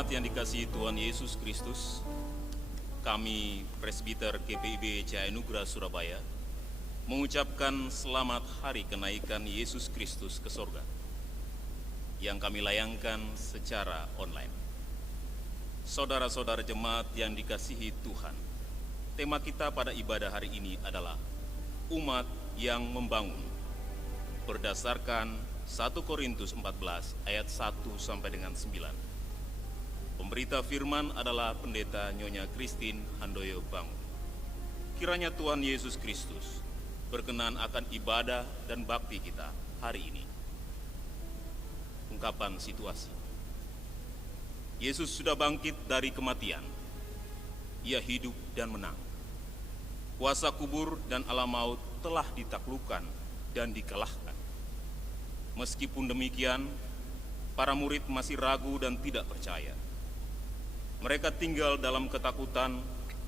Jemaat yang dikasihi Tuhan Yesus Kristus, kami Presbiter GPIB Cahaya Nugra Surabaya mengucapkan selamat hari kenaikan Yesus Kristus ke sorga yang kami layangkan secara online. Saudara-saudara jemaat yang dikasihi Tuhan, tema kita pada ibadah hari ini adalah umat yang membangun berdasarkan 1 Korintus 14 ayat 1 sampai dengan 9. Pemberita firman adalah Pendeta Nyonya Christine Handoyo Bangun. Kiranya Tuhan Yesus Kristus berkenan akan ibadah dan bakti kita hari ini. Ungkapan situasi. Yesus sudah bangkit dari kematian. Ia hidup dan menang. Kuasa kubur dan alam maut telah ditaklukkan dan dikalahkan. Meskipun demikian, para murid masih ragu dan tidak percaya. Mereka tinggal dalam ketakutan,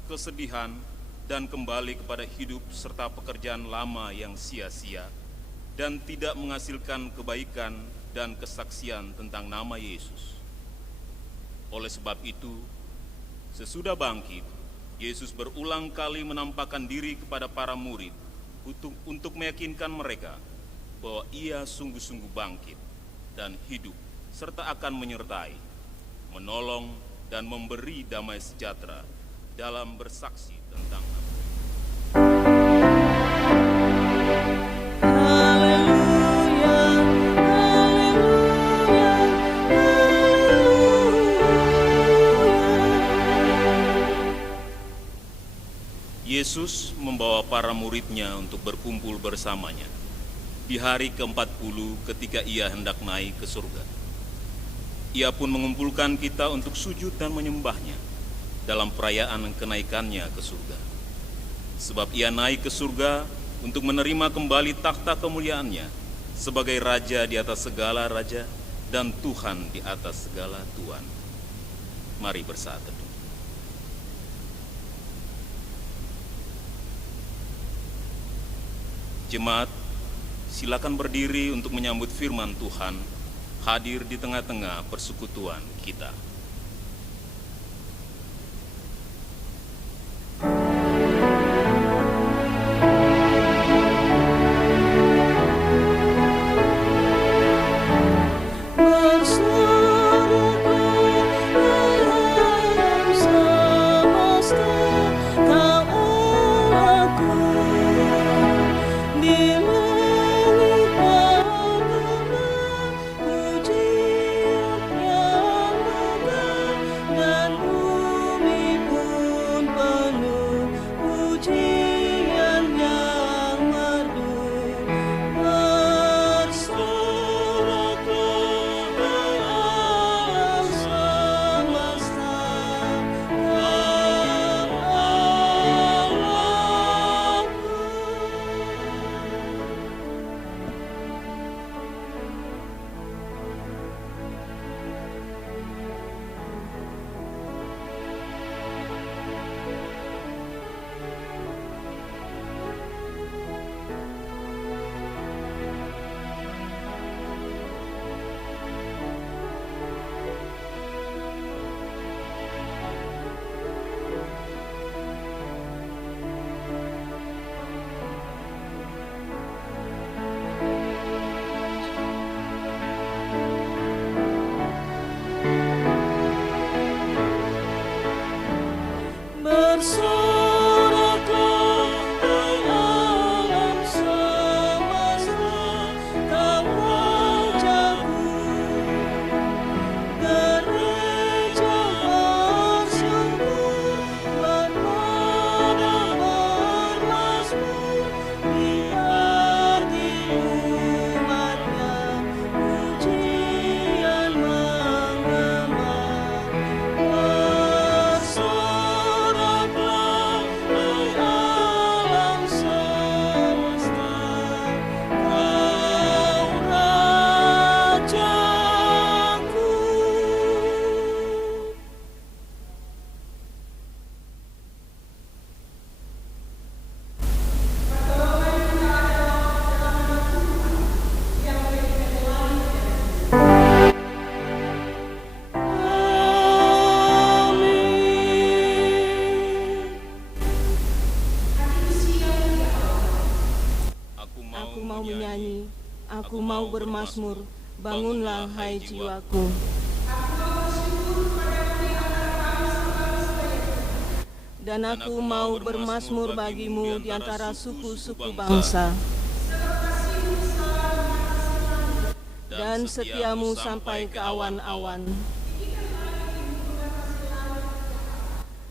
kesedihan, dan kembali kepada hidup serta pekerjaan lama yang sia-sia dan tidak menghasilkan kebaikan dan kesaksian tentang nama Yesus. Oleh sebab itu, sesudah bangkit, Yesus berulang kali menampakkan diri kepada para murid untuk meyakinkan mereka bahwa Ia sungguh-sungguh bangkit dan hidup serta akan menyertai, menolong, dan memberi damai sejahtera dalam bersaksi tentang nama. Yesus membawa para muridnya untuk berkumpul bersamanya di hari ke-40 ketika Ia hendak naik ke surga. Ia pun mengumpulkan kita untuk sujud dan menyembahnya dalam perayaan kenaikannya ke surga. Sebab Ia naik ke surga untuk menerima kembali takhta kemuliaannya sebagai Raja di atas segala raja dan Tuhan di atas segala Tuhan. Mari bersaat teduh. Jemaat, silakan berdiri untuk menyambut firman Tuhan hadir di tengah-tengah persekutuan kita. Puji yang Aku mau menyanyi, aku mau bermazmur, bangunlah hai jiwaku. Dan aku mau bermazmur bagimu di antara suku-suku bangsa. Dan setiamu sampai ke awan-awan.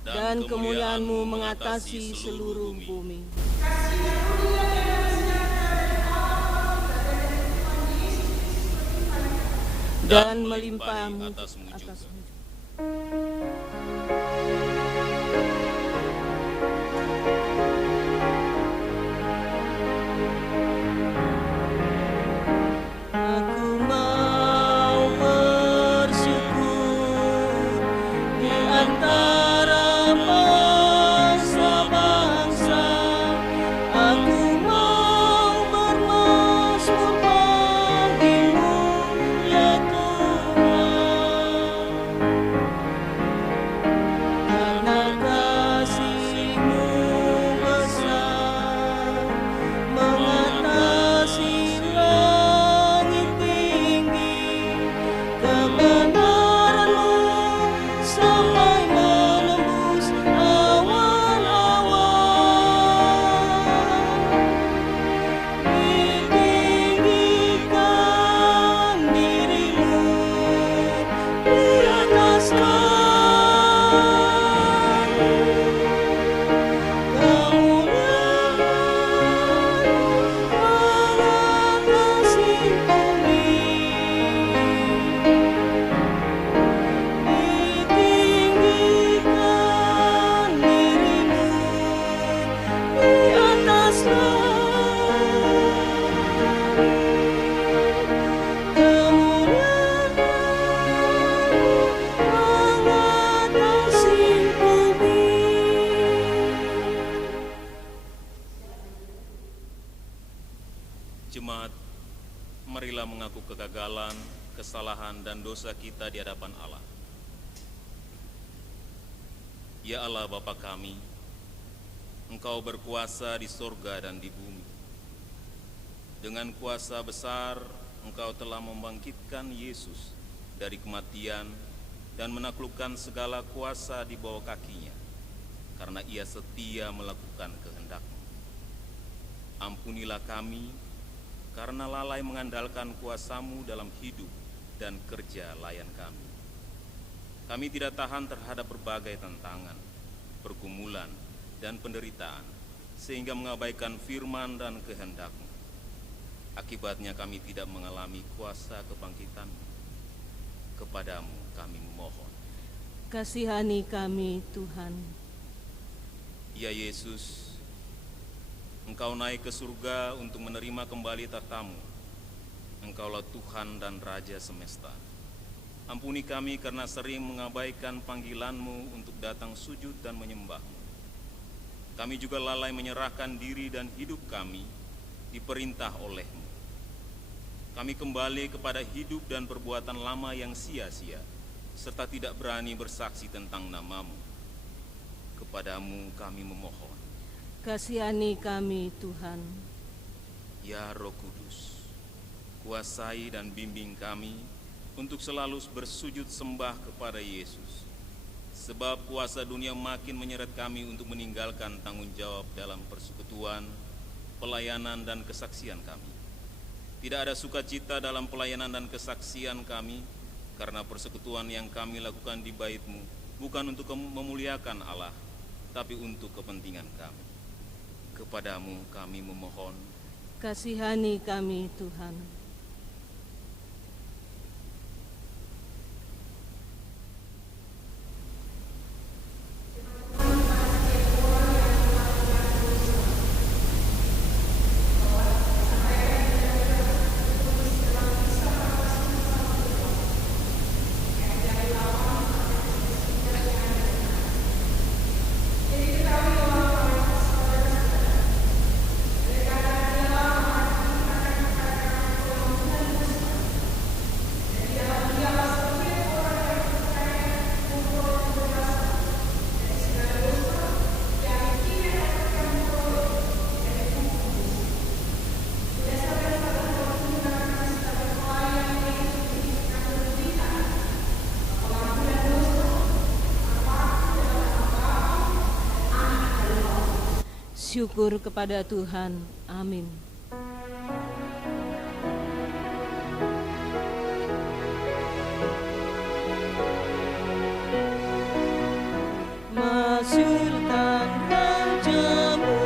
Dan kemuliaanmu mengatasi seluruh bumi. Dan melimpahmu atasmu juga. Jemaat, marilah mengaku kegagalan, kesalahan, dan dosa kita di hadapan Allah. Ya Allah Bapa kami, Engkau berkuasa di sorga dan di bumi. Dengan kuasa besar, Engkau telah membangkitkan Yesus dari kematian dan menaklukkan segala kuasa di bawah kakinya, karena Ia setia melakukan kehendak-Mu. Ampunilah kami, karena lalai mengandalkan kuasa-Mu dalam hidup dan kerja layan kami. Kami tidak tahan terhadap berbagai tantangan, pergumulan, dan penderitaan, sehingga mengabaikan firman dan kehendak-Mu. Akibatnya kami tidak mengalami kuasa kebangkitan-Mu. Kepadamu kami memohon. Kasihani kami, Tuhan. Ya Yesus, Engkau naik ke surga untuk menerima kembali tahta-Mu. Engkaulah Tuhan dan Raja semesta. Ampuni kami karena sering mengabaikan panggilan-Mu untuk datang sujud dan menyembah-Mu. Kami juga lalai menyerahkan diri dan hidup kami diperintah oleh-Mu. Kami kembali kepada hidup dan perbuatan lama yang sia-sia, serta tidak berani bersaksi tentang nama-Mu. Kepadamu kami memohon. Kasihani kami, Tuhan. Ya Roh Kudus, kuasai dan bimbing kami untuk selalu bersujud sembah kepada Yesus. Sebab kuasa dunia makin menyeret kami untuk meninggalkan tanggung jawab dalam persekutuan, pelayanan, dan kesaksian kami. Tidak ada sukacita dalam pelayanan dan kesaksian kami, karena persekutuan yang kami lakukan di bait-Mu bukan untuk memuliakan Allah, tapi untuk kepentingan kami. Kepadamu kami memohon. Kasihani kami, Tuhan. syukur kepada Tuhan. Amin. Masyurkan rajamu,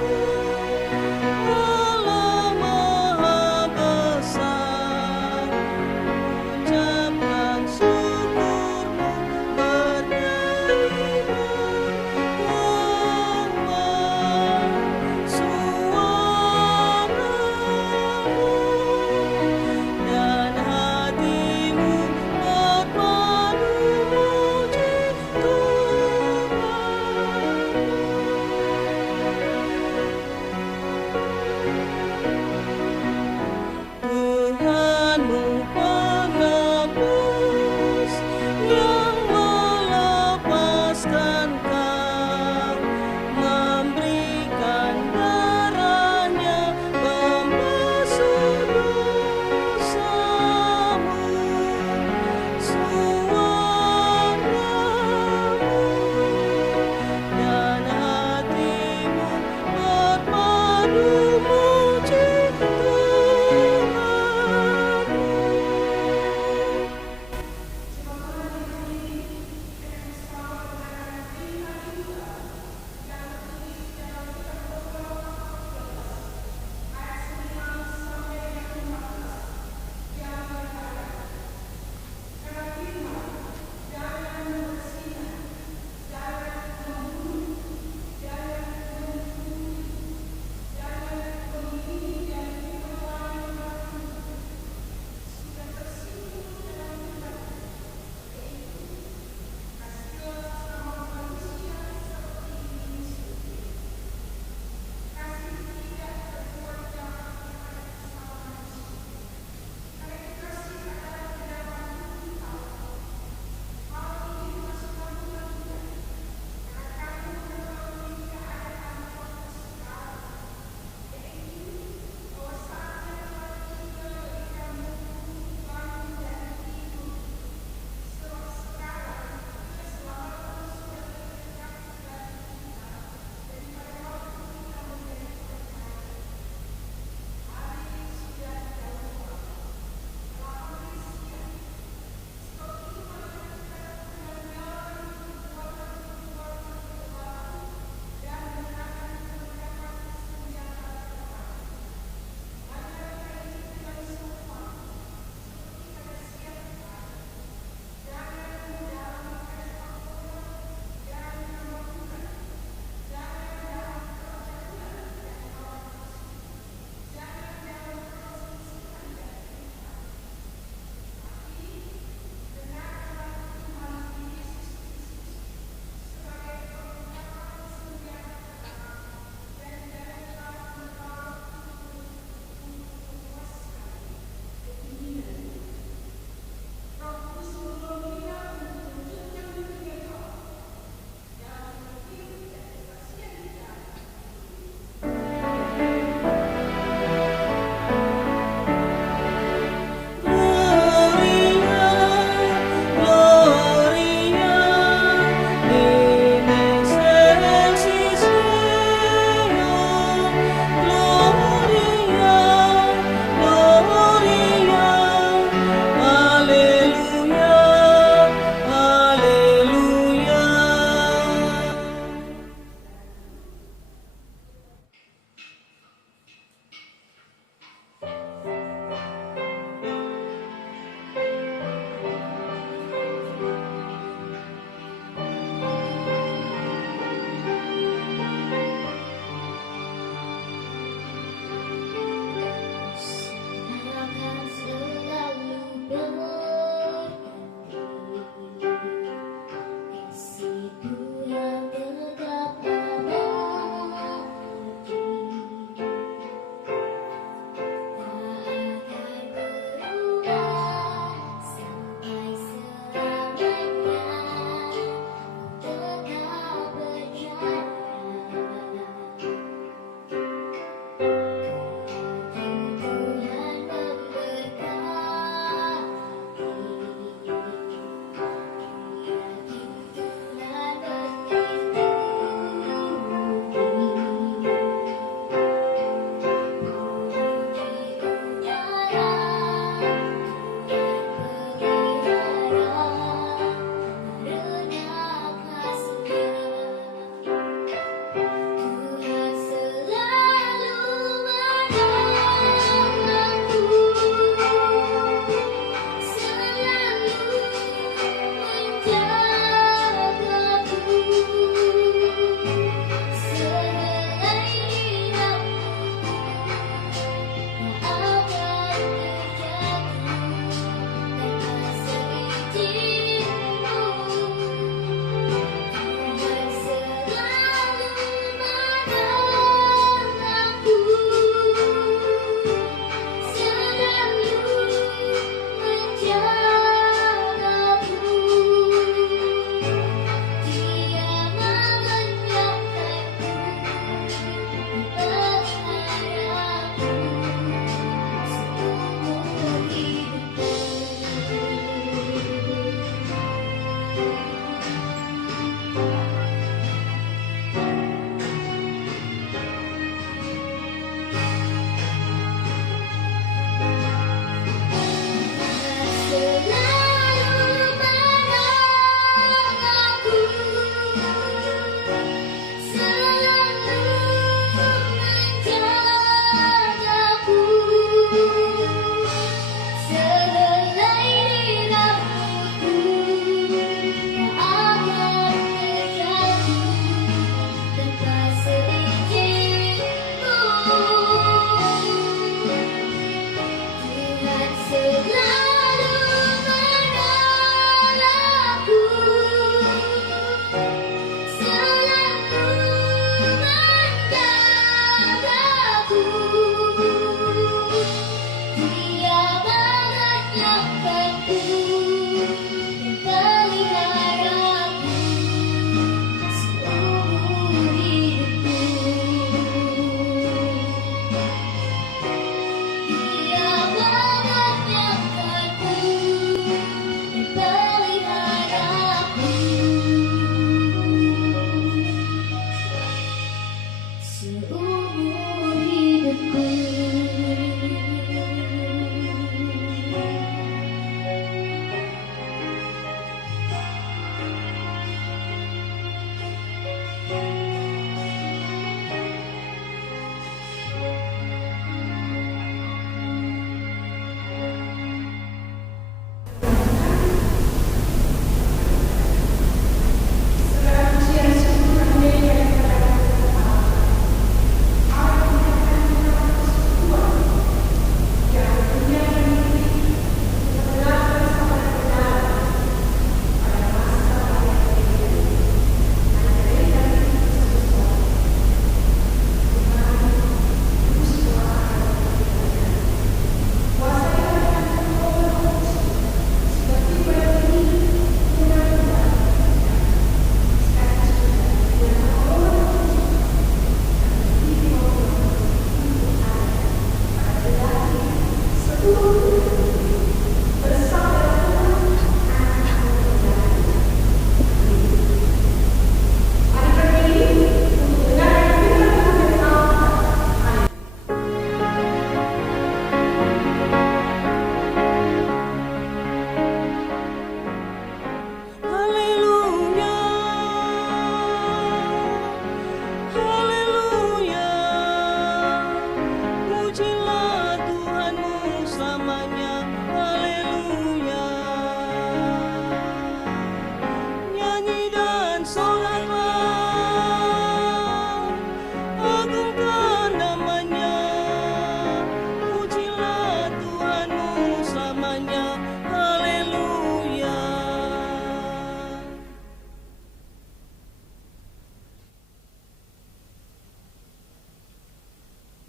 Allah Maha Besar. Ucapkan syukurmu, bernyanyi bergema. Suara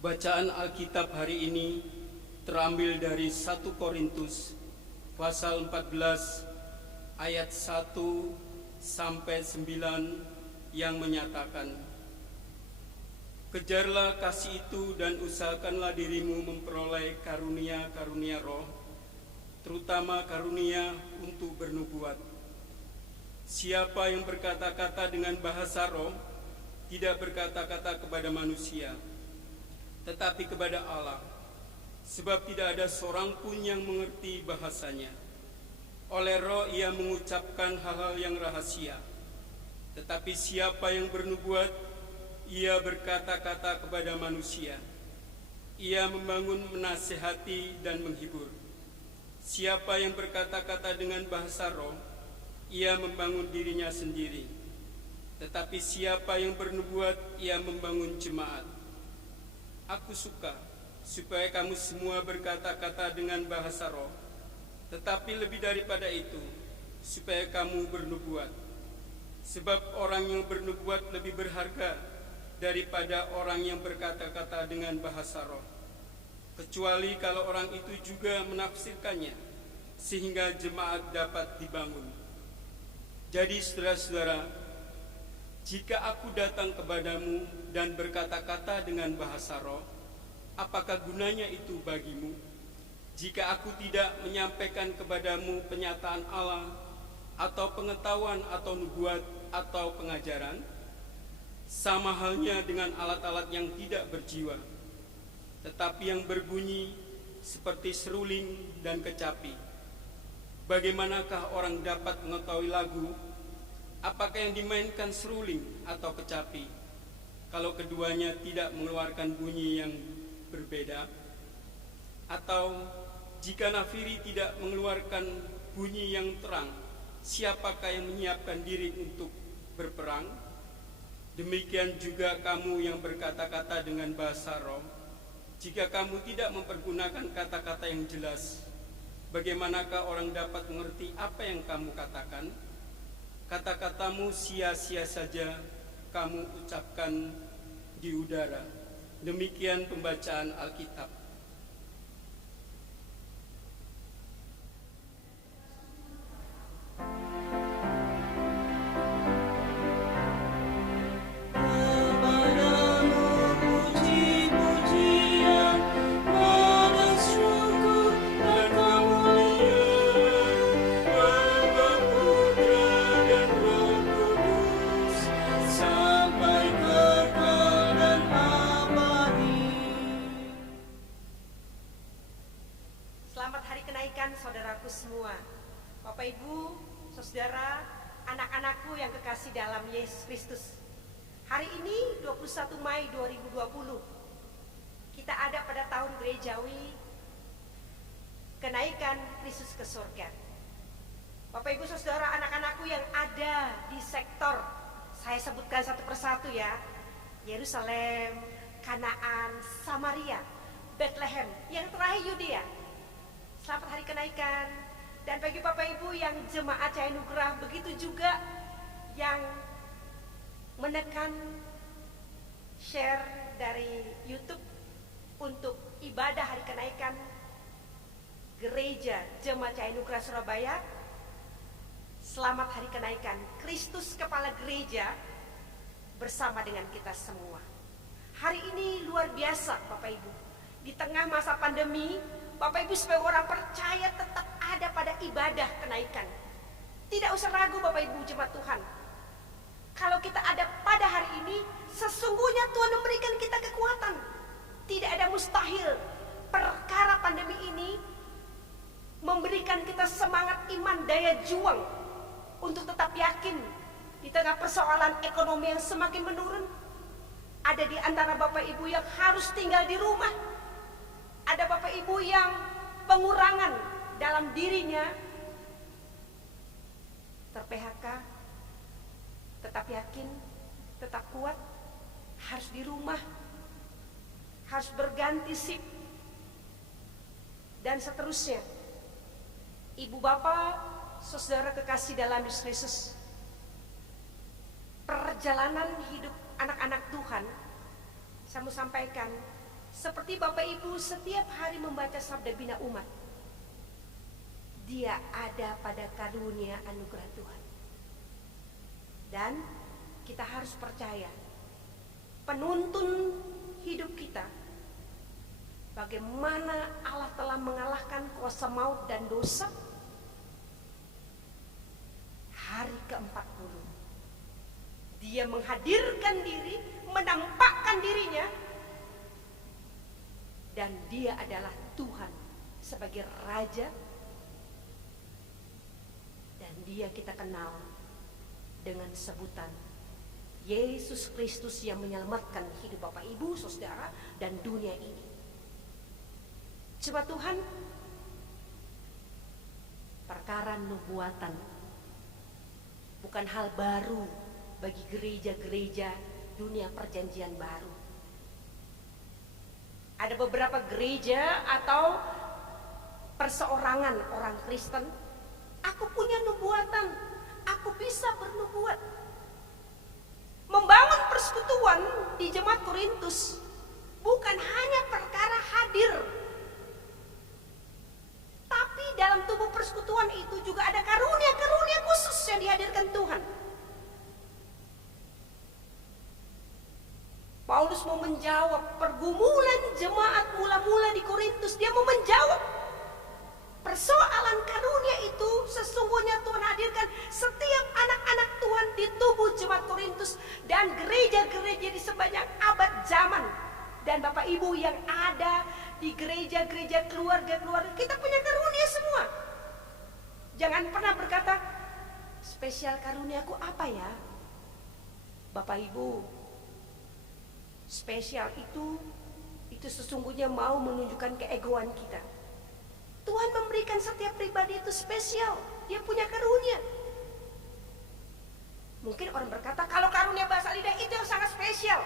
Bacaan Alkitab hari ini terambil dari 1 Korintus pasal 14 ayat 1 sampai 9 yang menyatakan, kejarlah kasih itu dan usahakanlah dirimu memperoleh karunia-karunia roh, terutama karunia untuk bernubuat. Siapa yang berkata-kata dengan bahasa roh, tidak berkata-kata kepada manusia, tetapi kepada Allah, sebab tidak ada seorang pun yang mengerti bahasanya. Oleh roh ia mengucapkan hal-hal yang rahasia. Tetapi siapa yang bernubuat, ia berkata-kata kepada manusia. Ia membangun, menasihati, dan menghibur. Siapa yang berkata-kata dengan bahasa roh, ia membangun dirinya sendiri. Tetapi siapa yang bernubuat, ia membangun jemaat. Aku suka supaya kamu semua berkata-kata dengan bahasa roh, tetapi lebih daripada itu, supaya kamu bernubuat. Sebab orang yang bernubuat lebih berharga daripada orang yang berkata-kata dengan bahasa roh, kecuali kalau orang itu juga menafsirkannya, sehingga jemaat dapat dibangun. Jadi saudara-saudara, jika aku datang kepadamu dan berkata-kata dengan bahasa roh, apakah gunanya itu bagimu? Jika aku tidak menyampaikan kepadamu penyataan Allah, atau pengetahuan atau nubuat atau pengajaran, sama halnya dengan alat-alat yang tidak berjiwa, tetapi yang berbunyi seperti seruling dan kecapi. Bagaimanakah orang dapat mengetahui lagu, apakah yang dimainkan seruling atau kecapi, kalau keduanya tidak mengeluarkan bunyi yang berbeda? Atau jika nafiri tidak mengeluarkan bunyi yang terang, siapakah yang menyiapkan diri untuk berperang? Demikian juga kamu yang berkata-kata dengan bahasa roh, jika kamu tidak mempergunakan kata-kata yang jelas, bagaimanakah orang dapat mengerti apa yang kamu katakan? Kata-katamu sia-sia saja kamu ucapkan di udara. Demikian pembacaan Alkitab. Saudaraku semua, Bapak Ibu, Saudara, anak-anakku yang kekasih dalam Yesus Kristus. Hari ini 21 Mei 2020, kita ada pada tahun gerejawi kenaikan Kristus ke surga. Bapak Ibu Saudara, anak-anakku yang ada di sektor, saya sebutkan satu persatu ya, Yerusalem, Kanaan, Samaria, Bethlehem, yang terakhir Yudea. Selamat hari kenaikan. Dan bagi Bapak Ibu yang jemaat Cahaya Nugrah, begitu juga yang menekan share dari YouTube untuk ibadah hari kenaikan Gereja Jemaat Cahaya Nugrah Surabaya. Selamat hari kenaikan Kristus Kepala Gereja bersama dengan kita semua. Hari ini luar biasa Bapak Ibu. Di tengah masa pandemi, Bapak Ibu sebagai orang percaya tetap ada pada ibadah kenaikan. Tidak usah ragu Bapak Ibu jemaat Tuhan. Kalau kita ada pada hari ini, sesungguhnya Tuhan memberikan kita kekuatan. Tidak ada mustahil. Perkara pandemi ini memberikan kita semangat iman, daya juang untuk tetap yakin di tengah persoalan ekonomi yang semakin menurun. Ada di antara Bapak Ibu yang harus tinggal di rumah. Ada Bapak Ibu yang pengurangan dalam dirinya ter-PHK, tetap yakin, tetap kuat, harus di rumah, harus berganti sip, dan seterusnya. Ibu bapak, saudara kekasih dalam Yesus Kristus, perjalanan hidup anak-anak Tuhan, saya mau sampaikan, seperti Bapak Ibu setiap hari membaca Sabda Bina Umat, dia ada pada karunia anugerah Tuhan. Dan kita harus percaya, penuntun hidup kita, bagaimana Allah telah mengalahkan kuasa maut dan dosa. Hari ke-40, dia menghadirkan diri, menampakkan dirinya, dan dia adalah Tuhan sebagai Raja, dan dia kita kenal dengan sebutan Yesus Kristus yang menyelamatkan hidup Bapak Ibu, Saudara, dan dunia ini. Coba Tuhan, perkara nubuatan bukan hal baru bagi gereja-gereja dunia perjanjian baru. Ada beberapa gereja atau perseorangan orang Kristen, aku punya nubuatan, aku bisa bernubuat. Membangun persekutuan di jemaat Korintus bukan hanya perkara hadir, tapi dalam tubuh persekutuan itu juga ada karunia-karunia khusus yang dihadirkan Tuhan. Paulus memberi menjawab pergumulan jemaat mula-mula di Korintus. Dia mau menjawab persoalan karunia itu. Sesungguhnya Tuhan hadirkan setiap anak-anak Tuhan di tubuh jemaat Korintus dan gereja-gereja di sebanyak abad zaman. Dan Bapak Ibu yang ada di gereja-gereja, keluarga-keluarga, kita punya karunia semua. Jangan pernah berkata, spesial karuniaku apa ya? Bapak Ibu, spesial itu sesungguhnya mau menunjukkan keegoan kita. Tuhan memberikan setiap pribadi itu spesial. Dia punya karunia. Mungkin orang berkata, kalau karunia bahasa lidah itu yang sangat spesial.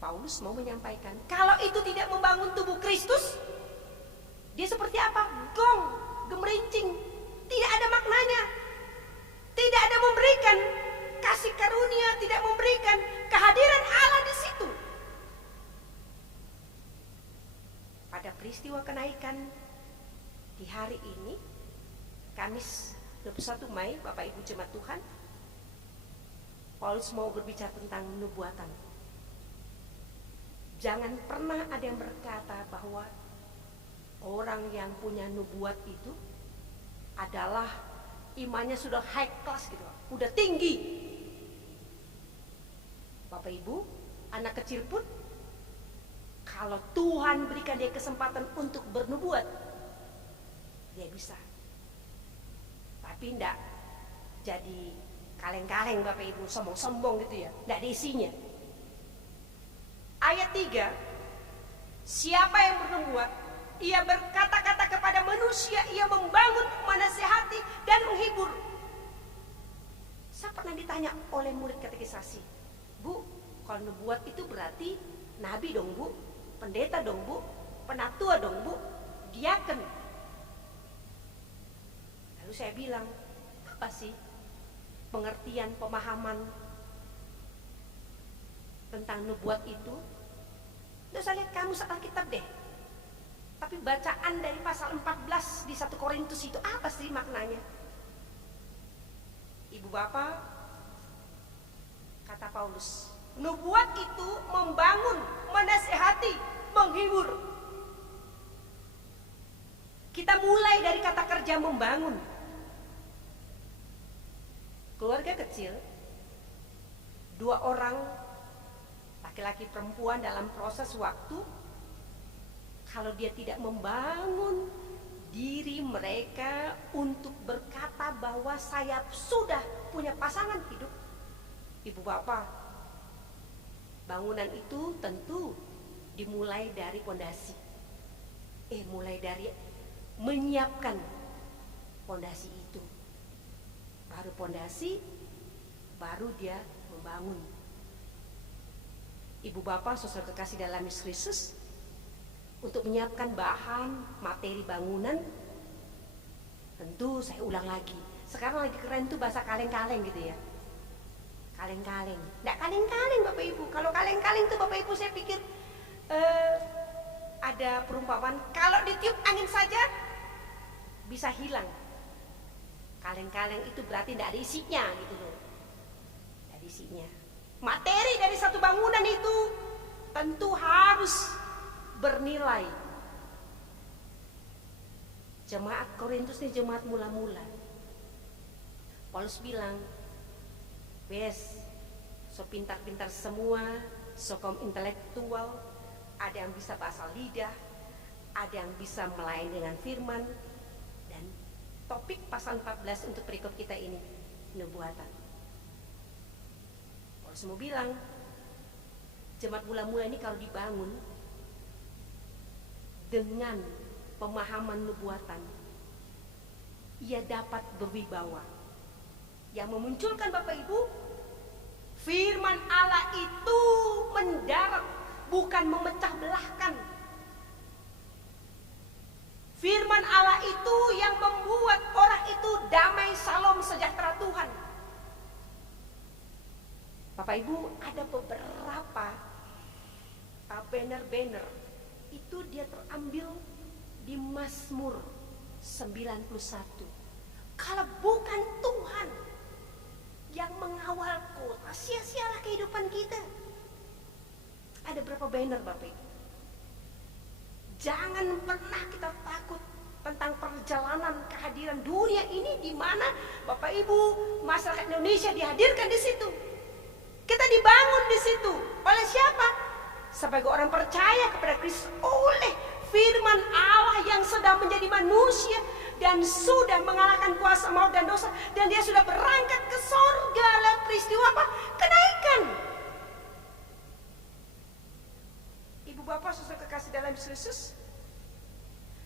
Paulus mau menyampaikan, kalau itu tidak membangun tubuh Kristus, dia seperti apa? Gong, gemerincing, tidak ada maknanya. Tidak ada memberikan kasih karunia, tidak memberikan kehadiran Allah di situ. Pada peristiwa kenaikan di hari ini, Kamis 21 Mei, Bapak Ibu jemaat Tuhan, Paulus mau berbicara tentang nubuatan. Jangan pernah ada yang berkata bahwa orang yang punya nubuat itu adalah imannya sudah high class gitu, udah tinggi. Bapak Ibu, anak kecil pun kalau Tuhan berikan dia kesempatan untuk bernubuat, dia bisa. Tapi enggak jadi kaleng-kaleng Bapak Ibu, sombong-sombong gitu ya, enggak ada isinya. Ayat 3, siapa yang bernubuat? Ia berkata-kata kepada manusia, ia membangun, menasihati, dan menghibur. Saya pernah ditanya oleh murid katekisasi, Bu, kalau nubuat itu berarti nabi dong Bu, pendeta dong Bu, penatua dong Bu, diaken. Lalu saya bilang, apa sih pengertian, pemahaman tentang nubuat itu? Terus saya lihat kamu Alkitab deh. Tapi bacaan dari pasal 14 di 1 Korintus itu apa sih maknanya? Ibu bapak, kata Paulus, nubuat itu membangun, menasihati, menghibur. Kita mulai dari kata kerja membangun. Keluarga kecil, 2 orang, laki-laki perempuan dalam proses waktu, kalau dia tidak membangun diri mereka untuk berkata bahwa saya sudah punya pasangan hidup, ibu bapak, bangunan itu tentu dimulai dari pondasi. Mulai dari menyiapkan pondasi itu. Baru pondasi, baru dia membangun. Ibu bapak, saudara kekasih dalam Yesus Kristus, untuk menyiapkan bahan materi bangunan, tentu saya ulang lagi. Sekarang lagi keren tuh bahasa kaleng-kaleng gitu ya. Kaleng-kaleng. Nggak kaleng-kaleng Bapak Ibu. Kalau kaleng-kaleng tuh Bapak Ibu saya pikir ada perumpamaan, kalau ditiup angin saja bisa hilang. Kaleng-kaleng itu berarti nggak ada isinya gitu loh. Nggak ada isinya. Materi dari satu bangunan itu tentu harus bernilai. Jemaat Korintus ini jemaat mula-mula. Paulus bilang, "Wes, so pintar-pintar semua, so kaum intelektual, ada yang bisa bahasa lidah, ada yang bisa melayani dengan firman." Dan topik pasal 14 untuk perikop kita ini, nubuatan. Paulus mau bilang, jemaat mula-mula ini kalau dibangun dengan pemahaman nubuatan, ia dapat berwibawa. Yang memunculkan Bapak Ibu, firman Allah itu mendarat, bukan memecah belahkan. Firman Allah itu yang membuat orang itu damai, salam, sejahtera Tuhan. Bapak Ibu, ada beberapa banner-banner itu dia terambil di Mazmur 91. Kalau bukan Tuhan yang mengawal kota, sia-sialah kehidupan kita. Ada berapa banner Bapak Ibu? Jangan pernah kita takut tentang perjalanan kehadiran dunia ini, di mana Bapak Ibu masyarakat Indonesia dihadirkan di situ. Kita dibangun di situ. Oleh siapa? Sebagai orang percaya kepada Kristus, oleh firman Allah yang sedang menjadi manusia dan sudah mengalahkan kuasa maut dan dosa, dan dia sudah berangkat ke sorga lewat peristiwa apa? Kenaikan. Ibu bapak saudara kekasih dalam Kristus,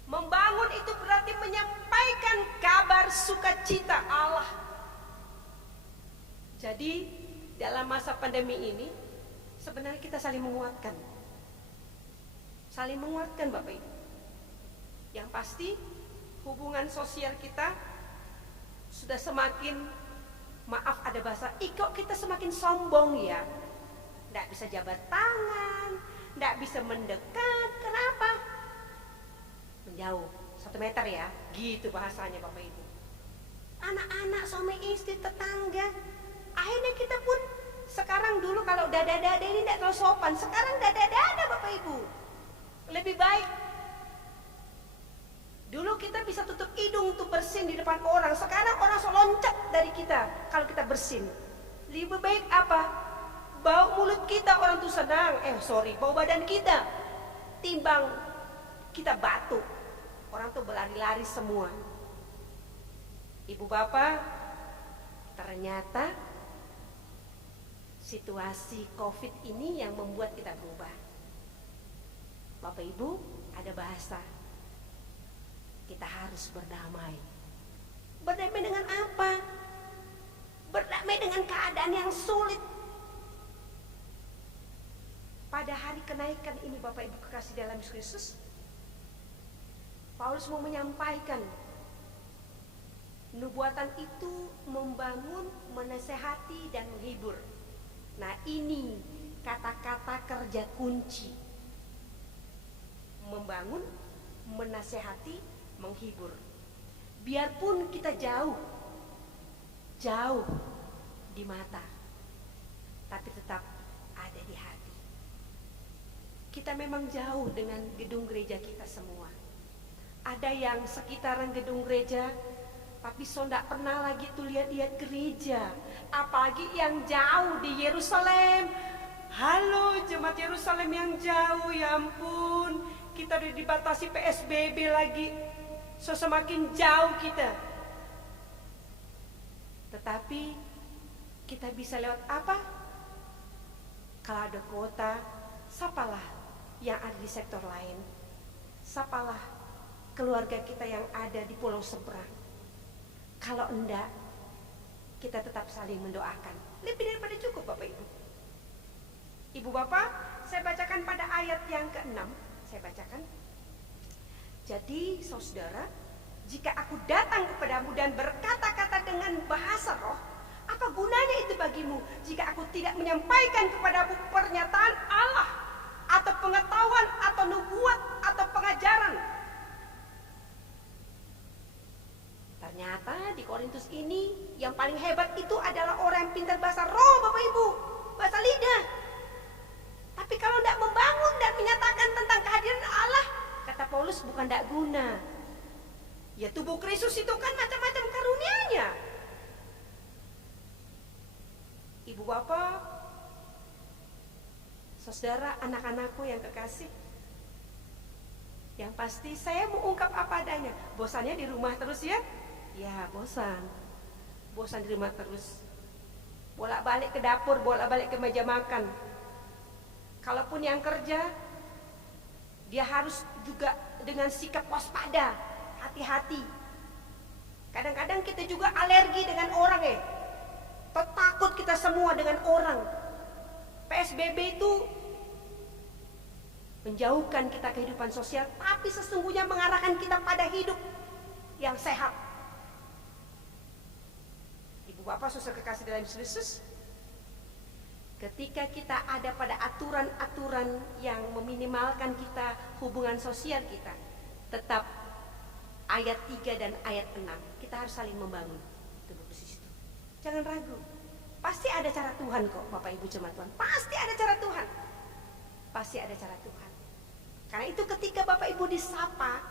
membangun itu berarti menyampaikan kabar sukacita Allah. Jadi dalam masa pandemi ini sebenarnya kita saling menguatkan. Saling menguatkan Bapak Ibu. Yang pasti hubungan sosial kita sudah semakin, maaf ada bahasa, kok kita semakin sombong ya. Nggak bisa jabat tangan, nggak bisa mendekat. Kenapa? Menjauh 1 meter ya, gitu bahasanya Bapak Ibu. Anak-anak, suami istri, tetangga. Akhirnya kita pun sekarang, dulu kalau dada-dada ini tidak terlalu sopan, sekarang dada-dada Bapak Ibu lebih baik. Dulu kita bisa tutup hidung untuk bersin di depan orang, sekarang orang loncat dari kita kalau kita bersin. Lebih baik apa? Bau mulut kita orang tuh senang, bau badan kita, timbang kita batuk, orang tuh berlari-lari semua. Ibu bapak, ternyata situasi COVID ini yang membuat kita berubah. Bapak Ibu, ada bahasa, kita harus berdamai. Berdamai dengan apa? Berdamai dengan keadaan yang sulit. Pada hari kenaikan ini Bapak Ibu kekasih dalam Kristus, Paulus mau menyampaikan, nubuatan itu membangun, menasehati, dan menghibur. Nah ini kata-kata kerja kunci. Membangun, menasehati, menghibur. Biarpun kita jauh di mata, tapi tetap ada di hati. Kita memang jauh dengan gedung gereja kita semua. Ada yang sekitaran gedung gereja, tapi so nggak pernah lagi tuh lihat-lihat gereja. Apalagi yang jauh di Yerusalem. Halo jemaat Yerusalem yang jauh, ya ampun. Kita udah dibatasi PSBB lagi, so semakin jauh kita. Tetapi kita bisa lewat apa? Kalau ada kota, sapalah yang ada di sektor lain. Sapalah keluarga kita yang ada di pulau seberang. Kalau enggak, kita tetap saling mendoakan. Lebih daripada cukup Bapak Ibu. Ibu Bapak, saya bacakan pada ayat yang ke-6. Saya bacakan. Jadi saudara, jika aku datang kepadamu dan berkata-kata dengan bahasa roh, apa gunanya itu bagimu jika aku tidak menyampaikan kepadamu pernyataan Allah, atau pengetahuan, atau nubuat, atau pengajaran? Ternyata di Korintus ini yang paling hebat itu adalah orang yang pintar bahasa roh Bapak Ibu, bahasa lidah. Tapi kalau tidak membangun dan menyatakan tentang kehadiran Allah, kata Paulus, bukan tidak guna. Ya tubuh Kristus itu kan macam-macam karunia-Nya. Ibu bapak, saudara, anak-anakku yang kekasih, yang pasti saya mau ungkap apa adanya. Bosannya di rumah terus ya? Ya bosan. Bosan di rumah terus. Bolak-balik ke dapur, bolak-balik ke meja makan. Kalaupun yang kerja, dia harus juga dengan sikap waspada, hati-hati. Kadang-kadang kita juga alergi dengan orang takut kita semua dengan orang. PSBB itu menjauhkan kita kehidupan sosial, tapi sesungguhnya mengarahkan kita pada hidup yang sehat. Ibu bapak saudara kekasih dalam Kristus, ketika kita ada pada aturan-aturan yang meminimalkan kita hubungan sosial kita, tetap ayat 3 dan ayat 6, kita harus saling membangun. Itu bagus di situ. Jangan ragu. Pasti ada cara Tuhan kok, Bapak Ibu jemaat Tuhan. Pasti ada cara Tuhan. Pasti ada cara Tuhan. Karena itu ketika Bapak Ibu disapa,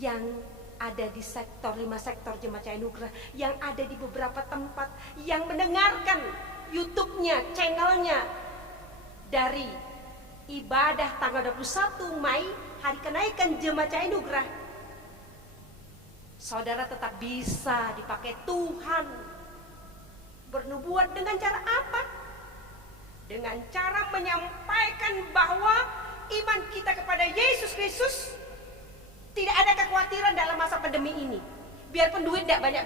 yang ada di sektor 5 sektor Jemaat Cahaya Nugrah, yang ada di beberapa tempat, yang mendengarkan YouTube-nya, channelnya dari ibadah tanggal 21 Mei, hari kenaikan Jemaat Cahaya Nugrah, saudara tetap bisa dipakai Tuhan. Bernubuat dengan cara apa? Dengan cara menyampaikan bahwa iman kita kepada Yesus Kristus, tidak ada kekhawatiran dalam masa pandemi ini. Biarpun duit tidak banyak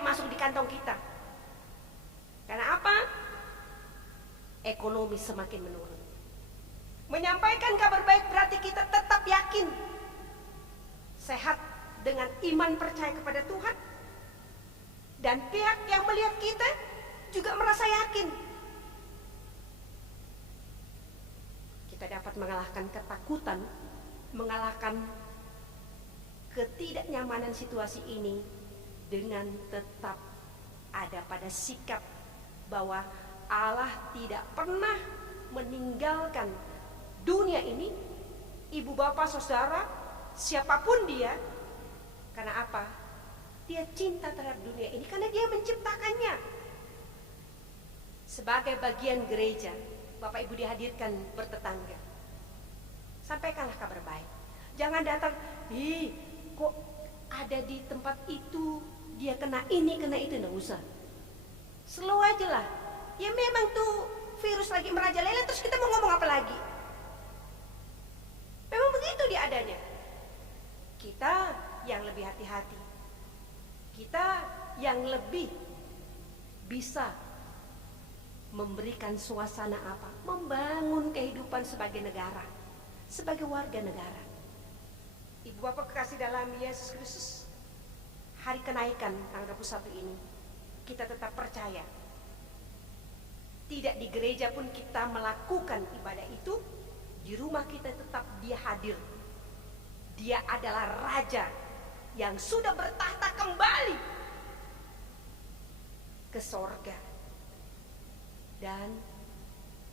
masuk di kantong kita. Karena apa? Ekonomi semakin menurun. Menyampaikan kabar baik berarti kita tetap yakin, sehat dengan iman percaya kepada Tuhan. Dan pihak yang melihat kita juga merasa yakin. Kita dapat mengalahkan ketakutan, mengalahkan ketidaknyamanan situasi ini dengan tetap ada pada sikap bahwa Allah tidak pernah meninggalkan dunia ini, ibu bapak saudara, siapapun dia. Karena apa? Dia cinta terhadap dunia ini karena dia menciptakannya. Sebagai bagian gereja, Bapak Ibu dihadirkan bertetangga. Sampaikanlah kabar baik. Jangan datang, kok ada di tempat itu, dia kena ini, kena itu. Nggak usah. Slow aja lah. Ya memang tuh virus lagi merajalela, terus kita mau ngomong apa lagi? Memang begitu dia adanya. Kita yang lebih hati-hati. Kita yang lebih bisa memberikan suasana apa? Membangun kehidupan sebagai negara, sebagai warga negara. Ibu bapak kekasih dalam Yesus Kristus, hari kenaikan tanggal 21 ini, kita tetap percaya. Tidak di gereja pun kita melakukan ibadah itu, di rumah kita tetap dia hadir. Dia adalah Raja yang sudah bertahta kembali ke sorga, dan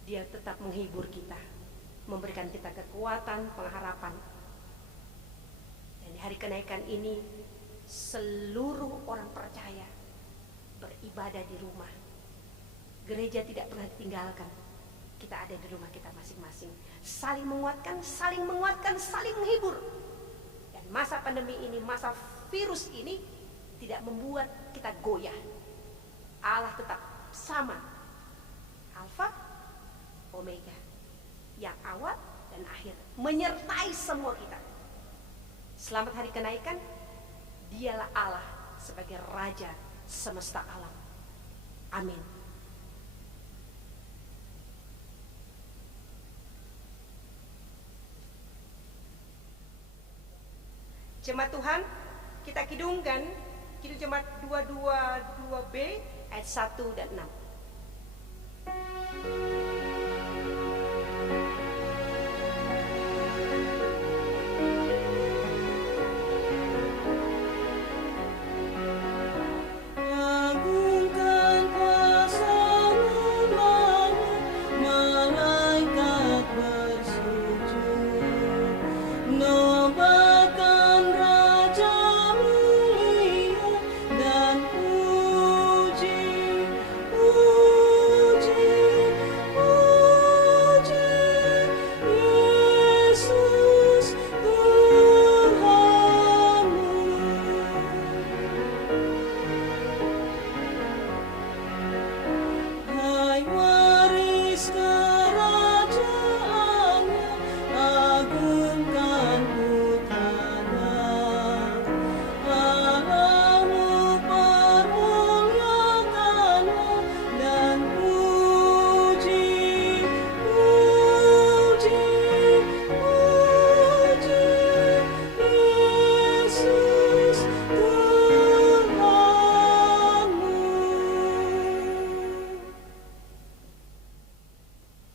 dia tetap menghibur kita, memberikan kita kekuatan, pengharapan. Dan di hari kenaikan ini, seluruh orang percaya beribadah di rumah. Gereja tidak pernah ditinggalkan. Kita ada di rumah kita masing-masing, saling menguatkan, saling menghibur. Masa pandemi ini, masa virus ini tidak membuat kita goyah. Allah tetap sama, Alfa, Omega, yang awal dan akhir, menyertai semua kita. Selamat hari kenaikan. Dialah Allah sebagai Raja semesta alam. Amin. Jemaat Tuhan, kita kidungkan Kidung Jemaat 222B ayat 1 dan 6.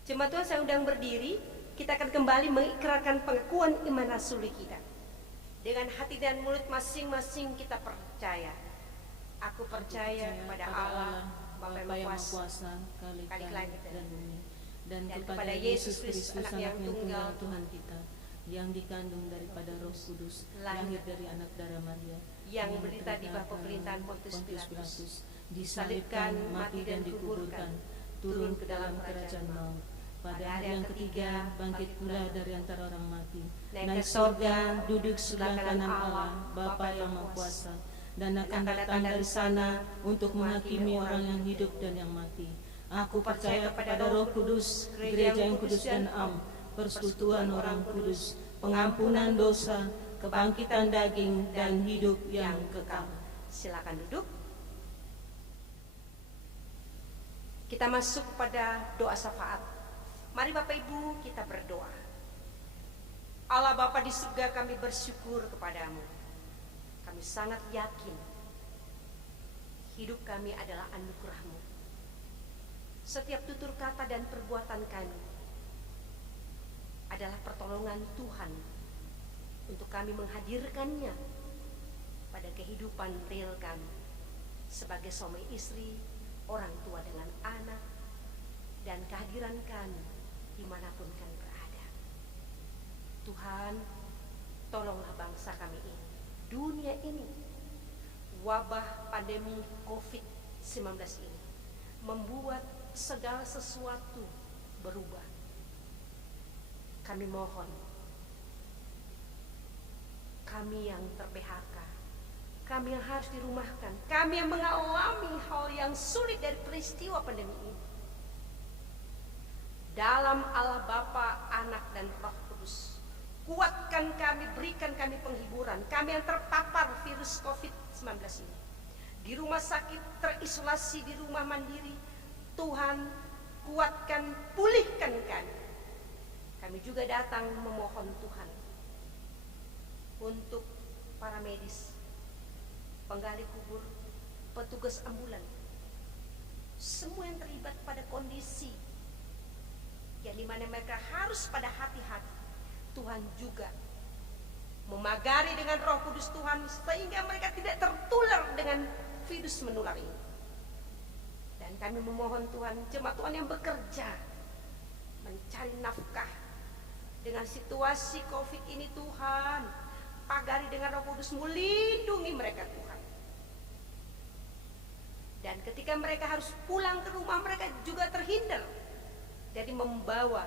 Jemaat Tuhan, saya undang berdiri. Kita akan kembali mengikrarkan pengakuan iman rasuli kita. Dengan hati dan mulut masing-masing kita percaya Aku percaya kepada Allah, Bapa yang Maha Kuasa, Khalik langit dan bumi, dan kepada Yesus Kristus, Anak yang tunggal Tuhan kita, yang dikandung daripada Roh Kudus, lahir dari anak darah Maria, yang menderita di bawah pemerintahan Pontius Pilatus, disalibkan, mati dan dikuburkan, turun ke dalam kerajaan maut. Pada hari yang ketiga, bangkit pula dari antara orang mati, naik ke sorga, duduk sebelah kanan Allah, Bapa yang Maha Kuasa, dan akan datang dari sana untuk menghakimi orang yang hidup dan yang mati. Aku percaya kepada Roh Kudus, gereja yang kudus dan am, persekutuan orang kudus, pengampunan dosa, kebangkitan daging, dan hidup yang kekal. Silakan duduk. Kita masuk pada doa syafaat. Mari Bapak Ibu kita berdoa. Allah Bapa di surga, kami bersyukur kepadamu. Kami sangat yakin hidup kami adalah anugerah-Mu. Setiap tutur kata dan perbuatan kami adalah pertolongan Tuhan untuk kami menghadirkannya pada kehidupan real kami sebagai suami istri, orang tua dengan anak, dan kehadiran kami dimanapun kami berada. Tuhan, tolonglah bangsa kami ini, dunia ini, wabah pandemi COVID-19 ini membuat segala sesuatu berubah. Kami mohon, kami yang ter-PHK, kami yang harus dirumahkan, kami yang mengalami hal yang sulit dari peristiwa pandemi ini, dalam Allah Bapa, Anak, dan Roh Kudus, kuatkan kami, berikan kami penghiburan. Kami yang terpapar virus COVID-19 ini, di rumah sakit, terisolasi di rumah mandiri, Tuhan kuatkan, pulihkan kami. Kami juga datang memohon Tuhan untuk para medis, penggali kubur, petugas ambulan, semua yang terlibat pada kondisi yang dimana mereka harus pada hati-hati. Tuhan juga memagari dengan Roh Kudus Tuhan sehingga mereka tidak tertular dengan virus menular ini. Dan kami memohon Tuhan, jemaat Tuhan yang bekerja mencari nafkah dengan situasi COVID ini, Tuhan pagari dengan Roh Kudus-Mu, lindungi mereka Tuhan. Dan ketika mereka harus pulang ke rumah, mereka juga terhindar dari membawa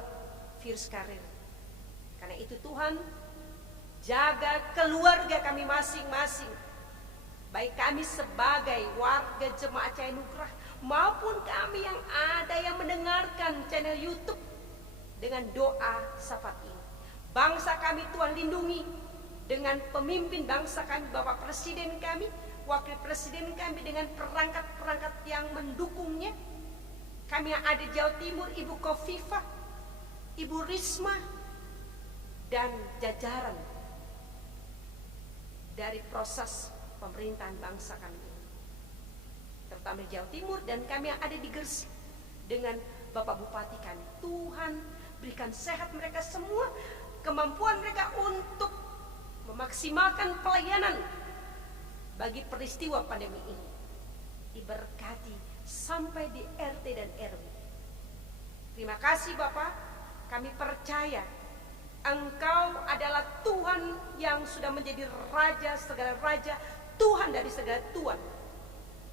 virus karir. Karena itu Tuhan, jaga keluarga kami masing-masing, baik kami sebagai warga jemaat Cahaya Nugrah maupun kami yang ada yang mendengarkan channel YouTube dengan doa syafaat ini. Bangsa kami Tuhan lindungi dengan pemimpin bangsa kami, Bapak Presiden kami, Wakil Presiden kami dengan perangkat-perangkat yang mendukungnya. Kami yang ada di Jawa Timur, Ibu Khofifah, Ibu Risma, dan jajaran dari proses pemerintahan bangsa kami ini, terutama di Jawa Timur, dan kami yang ada di Gresik dengan Bapak Bupati kami. Tuhan berikan sehat mereka semua, kemampuan mereka untuk memaksimalkan pelayanan bagi peristiwa pandemi ini. Diberkati sampai di RT dan RW. Terima kasih Bapak, kami percaya Engkau adalah Tuhan yang sudah menjadi Raja segala Raja, Tuhan dari segala Tuhan,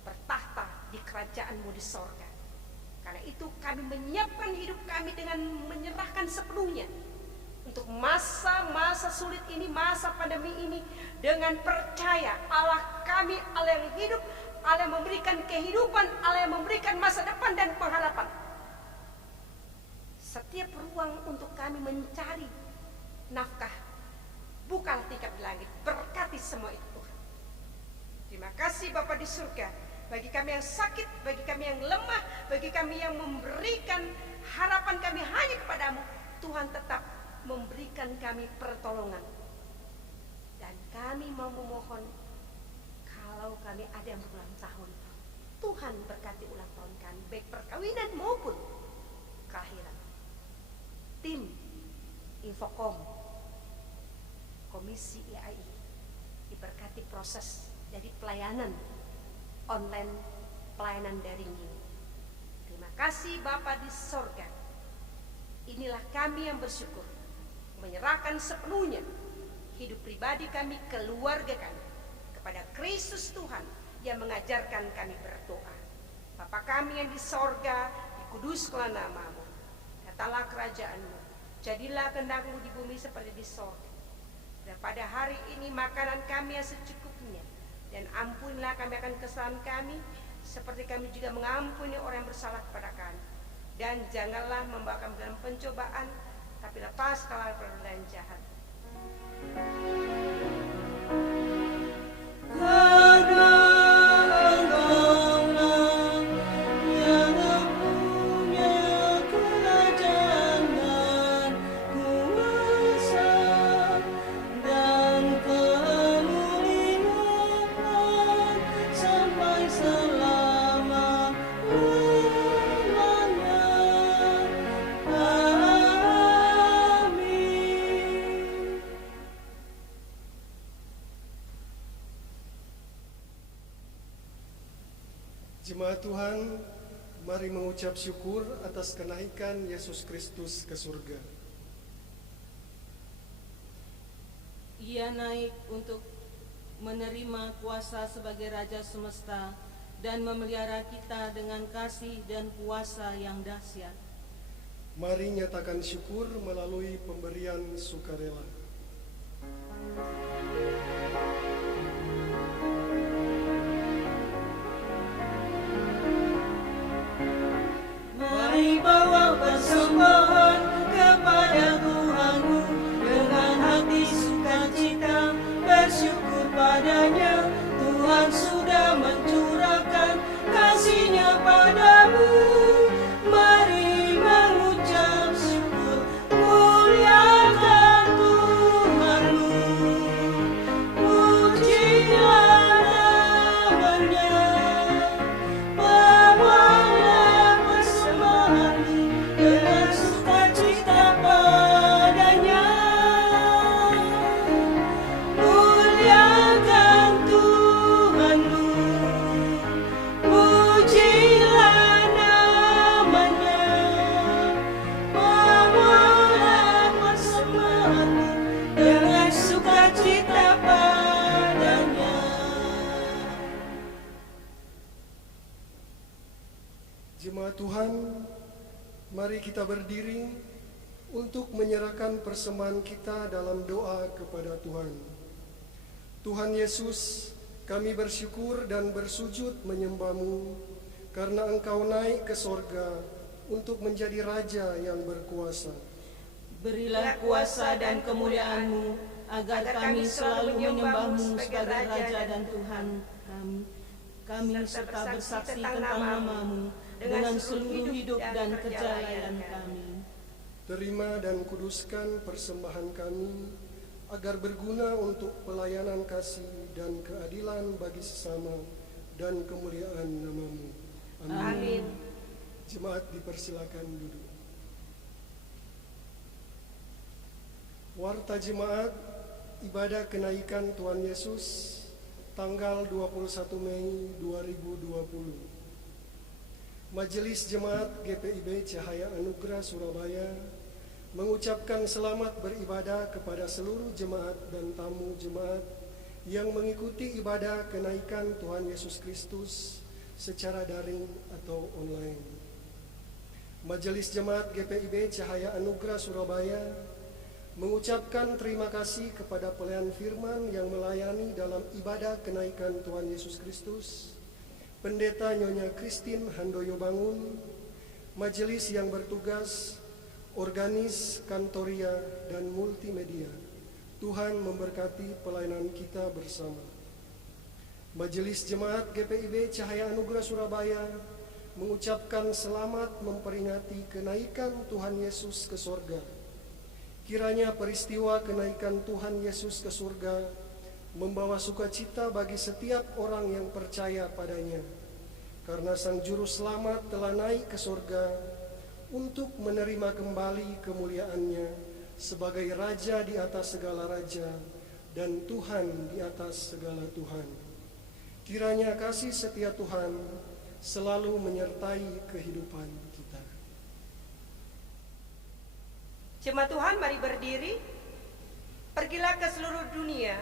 bertahta di kerajaan-Mu di sorga. Karena itu kami menyiapkan hidup kami dengan menyerahkan sepenuhnya untuk masa-masa sulit ini, masa pandemi ini, dengan percaya Allah kami, Allah yang hidup, Allah yang memberikan kehidupan, Allah yang memberikan masa depan dan pengharapan. Setiap ruang untuk kami mencari nafkah, bukalah tingkap di langit, berkati semua itu Tuhan. Terima kasih Bapa di surga, bagi kami yang sakit, bagi kami yang lemah, bagi kami yang memberikan harapan kami hanya kepadamu, Tuhan tetap memberikan kami pertolongan. Dan kami mau memohon, kalau kami ada yang berulang tahun, Tuhan berkati ulang tahun kami, baik perkawinan maupun kelahiran. Tim Infokom, Komisi IAI, diberkati proses jadi pelayanan online pelayanan daring ini. Terima kasih Bapa di sorga. Inilah kami yang bersyukur, menyerahkan sepenuhnya hidup pribadi kami, keluarga kami, kepada Kristus Tuhan yang mengajarkan kami berdoa. Bapa kami yang di sorga, dikuduskanlah namamu, datanglah kerajaan-Mu, jadilah kehendak-Mu di bumi seperti di sorga. Dan pada hari ini makanan kami yang secukupnya, dan ampunilah kami akan kesalahan kami, seperti kami juga mengampuni orang yang bersalah kepada kami. Dan janganlah membawa kami dalam pencobaan, tapi lepaskanlah dari jahat. Karena Engkaulah yang mempunyai kerajaan dan kuasa dan kemuliaan sampai selama-lamanya. Amin. Jemaat Tuhan, mari mengucap syukur atas kenaikan Yesus Kristus ke surga. Ia naik untuk menerima kuasa sebagai Raja semesta dan memelihara kita dengan kasih dan kuasa yang dahsyat. Mari nyatakan syukur melalui pemberian sukarela. Mari bawa persembahan kepada Tuhanmu dengan hati sukacita, bersyukur padanya. Tuhan sudah mencurahkan kasih-Nya padamu. Mari mengucap syukur, muliakan Tuhanmu, pujilah nama-Nya. Bawalah persembahanmu dengan sukacita padanya. Muliakan Tuhanmu, pujilah nama-Nya. Bawalah persembahanmu dengan sukacita padanya. Jemaat Tuhan, mari kita berdiri untuk menyerahkan persembahan kita dalam doa kepada Tuhan. Tuhan Yesus, kami bersyukur dan bersujud menyembah-Mu karena Engkau naik ke sorga untuk menjadi Raja yang berkuasa. Berilah kuasa dan kemuliaan-Mu agar kami selalu menyembah-Mu sebagai Raja dan Tuhan kami. Kami serta bersaksi tentang nama-Mu dengan seluruh hidup dan kejayaan kami. Terima dan kuduskan persembahan kami agar berguna untuk pelayanan kasih dan keadilan bagi sesama dan kemuliaan nama-Mu. Amin. Jemaat dipersilakan duduk. Warta jemaat ibadah kenaikan Tuhan Yesus tanggal 21 Mei 2020. Majelis Jemaat GPIB Cahaya Anugerah Surabaya mengucapkan selamat beribadah kepada seluruh jemaat dan tamu jemaat yang mengikuti ibadah kenaikan Tuhan Yesus Kristus secara daring atau online. Majelis Jemaat GPIB Cahaya Anugerah Surabaya mengucapkan terima kasih kepada pelayan firman yang melayani dalam ibadah kenaikan Tuhan Yesus Kristus, Pendeta Nyonya Christine Handoyo Bangun, majelis yang bertugas, organis, kantoria, dan multimedia. Tuhan memberkati pelayanan kita bersama. Majelis Jemaat GPIB Cahaya Anugerah Surabaya mengucapkan selamat memperingati kenaikan Tuhan Yesus ke sorga. Kiranya peristiwa kenaikan Tuhan Yesus ke surga membawa sukacita bagi setiap orang yang percaya padanya, karena Sang Juru Selamat telah naik ke surga untuk menerima kembali kemuliaan-Nya sebagai Raja di atas segala raja dan Tuhan di atas segala Tuhan. Kiranya kasih setia Tuhan selalu menyertai kehidupan kita. Jemaat Tuhan, mari berdiri. Pergilah ke seluruh dunia,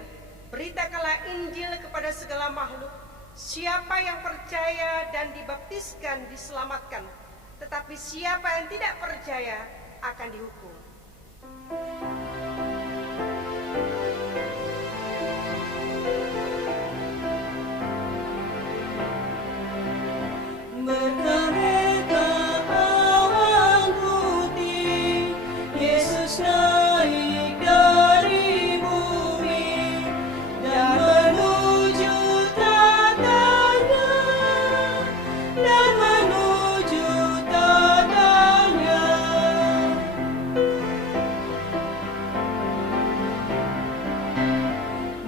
beritakanlah Injil kepada segala makhluk. Siapa yang percaya dan dibaptiskan diselamatkan, tetapi siapa yang tidak percaya akan dihukum. Berkereta awan putih, Yesus naik dari bumi dan menuju tatanya, dan menuju tatanya.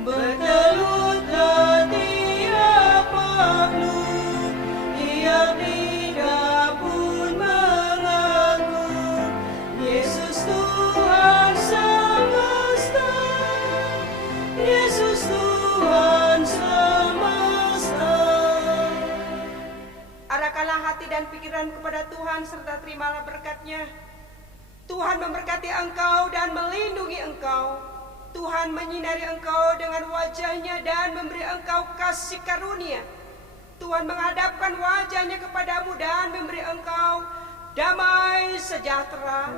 Bertelutlah tiap makhluk, ia tidak pun meragu. Yesus Tuhan semesta, Yesus Tuhan semesta. Arahkanlah hati dan pikiran kepada Tuhan serta terimalah berkat-Nya. Tuhan memberkati engkau dan melindungi engkau. Tuhan menyinari engkau dengan wajah-Nya dan memberi engkau kasih karunia. Tuhan menghadapkan wajah-Nya kepadamu dan memberi engkau damai sejahtera.